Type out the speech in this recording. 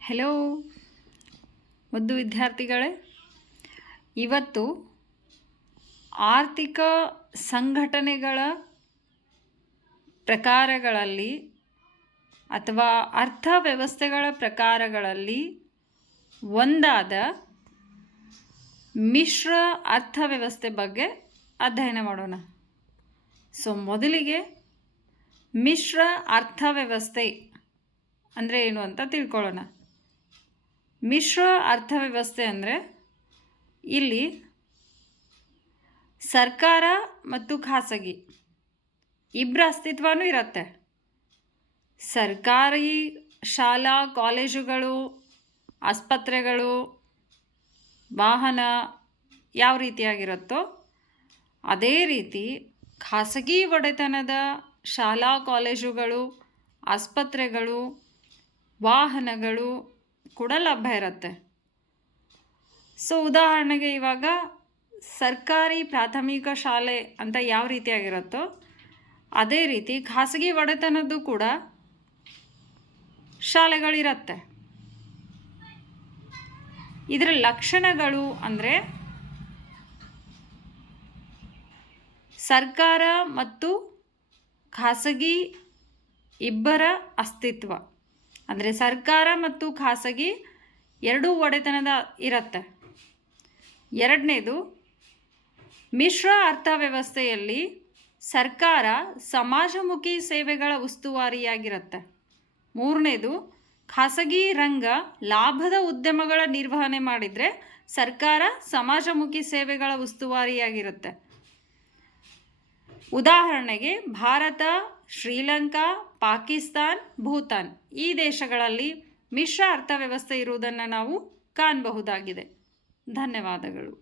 Hello ಮುದ್ದು ವಿದ್ಯಾರ್ಥಿಗಳೇ, ಇವತ್ತು ಆರ್ಥಿಕ ಸಂಘಟನೆಗಳ ಪ್ರಕಾರಗಳಲ್ಲಿ ಅಥವಾ ಅರ್ಥವ್ಯವಸ್ಥೆಗಳ ಪ್ರಕಾರಗಳಲ್ಲಿ ಒಂದಾದ ಮಿಶ್ರ ಅರ್ಥವ್ಯವಸ್ಥೆ ಬಗ್ಗೆ ಅಧ್ಯಯನ ಮಾಡೋಣ. ಮೊದಲಿಗೆ ಮಿಶ್ರ ಅರ್ಥವ್ಯವಸ್ಥೆ ಅಂದರೆ ಏನು ಅಂತ ತಿಳ್ಕೊಳ್ಳೋಣ. ಮಿಶ್ರ ಅರ್ಥವ್ಯವಸ್ಥೆ ಅಂದರೆ ಇಲ್ಲಿ ಸರ್ಕಾರ ಮತ್ತು ಖಾಸಗಿ ಇಬ್ಬರ ಅಸ್ತಿತ್ವನೂ ಇರುತ್ತೆ. ಸರ್ಕಾರಿ ಶಾಲಾ ಕಾಲೇಜುಗಳು, ಆಸ್ಪತ್ರೆಗಳು, ವಾಹನ ಯಾವ ರೀತಿಯಾಗಿರುತ್ತೋ ಅದೇ ರೀತಿ ಖಾಸಗಿ ಒಡೆತನದ ಶಾಲಾ ಕಾಲೇಜುಗಳು, ಆಸ್ಪತ್ರೆಗಳು, ವಾಹನಗಳು ಕೂಡ ಲಭ್ಯ ಇರುತ್ತೆ. ಉದಾಹರಣೆಗೆ ಇವಾಗ ಸರ್ಕಾರಿ ಪ್ರಾಥಮಿಕ ಶಾಲೆ ಅಂತ ಯಾವ ರೀತಿಯಾಗಿರುತ್ತೋ ಅದೇ ರೀತಿ ಖಾಸಗಿ ಒಡೆತನದ್ದು ಕೂಡ ಶಾಲೆಗಳಿರುತ್ತೆ. ಇದರ ಲಕ್ಷಣಗಳು ಅಂದರೆ ಸರ್ಕಾರ ಮತ್ತು ಖಾಸಗಿ ಇಬ್ಬರ ಅಸ್ತಿತ್ವ, ಅಂದರೆ ಸರ್ಕಾರ ಮತ್ತು ಖಾಸಗಿ ಎರಡೂ ಒಡೆತನದ ಇರುತ್ತೆ. ಎರಡನೇದು, ಮಿಶ್ರ ಅರ್ಥವ್ಯವಸ್ಥೆಯಲ್ಲಿ ಸರ್ಕಾರ ಸಮಾಜಮುಖಿ ಸೇವೆಗಳ ಉಸ್ತುವಾರಿಯಾಗಿರುತ್ತೆ. ಮೂರನೇದು, ಖಾಸಗಿ ರಂಗ ಲಾಭದ ಉದ್ಯಮಗಳ ನಿರ್ವಹಣೆ ಮಾಡಿದರೆ ಸರ್ಕಾರ ಸಮಾಜಮುಖಿ ಸೇವೆಗಳ ಉಸ್ತುವಾರಿಯಾಗಿರುತ್ತೆ. ಉದಾಹರಣೆಗೆ ಭಾರತ, ಶ್ರೀಲಂಕಾ, ಪಾಕಿಸ್ತಾನ್, ಭೂತಾನ್ ಈ ದೇಶಗಳಲ್ಲಿ ಮಿಶ್ರ ಅರ್ಥವ್ಯವಸ್ಥೆ ಇರುವುದನ್ನು ನಾವು ಕಾಣಬಹುದಾಗಿದೆ. ಧನ್ಯವಾದಗಳು.